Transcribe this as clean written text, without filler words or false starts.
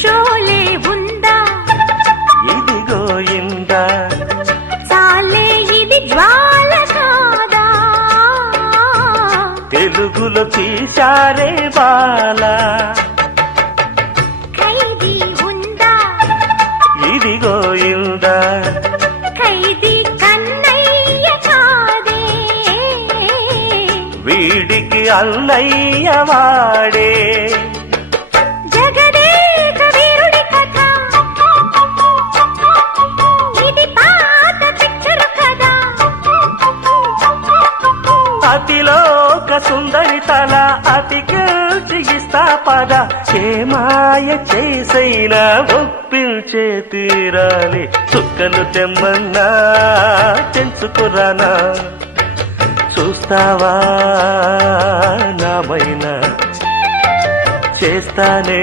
షోలే ఉందా ఇదిగో ఇందా చాలే ఇది జ్వాల కాదా తెలుగులో తీశారే బాలా ఖైదీ ఉందా ఇదిగో ఇందా ఖైదీ కన్నయ్య కాదే వీడికి అన్నయ్య వాడే జగదేక వీరుడి కథ ఇది పాత పిక్చరు కదా అతిలోక సుందరి తల అతికిస్తా పద ఏ మాయ చేసైనా ఒప్పించే తీరాలి చుక్కలు తెమ్మన్నా తెంచుకురానా చూస్తావా నామైనా చేస్తానే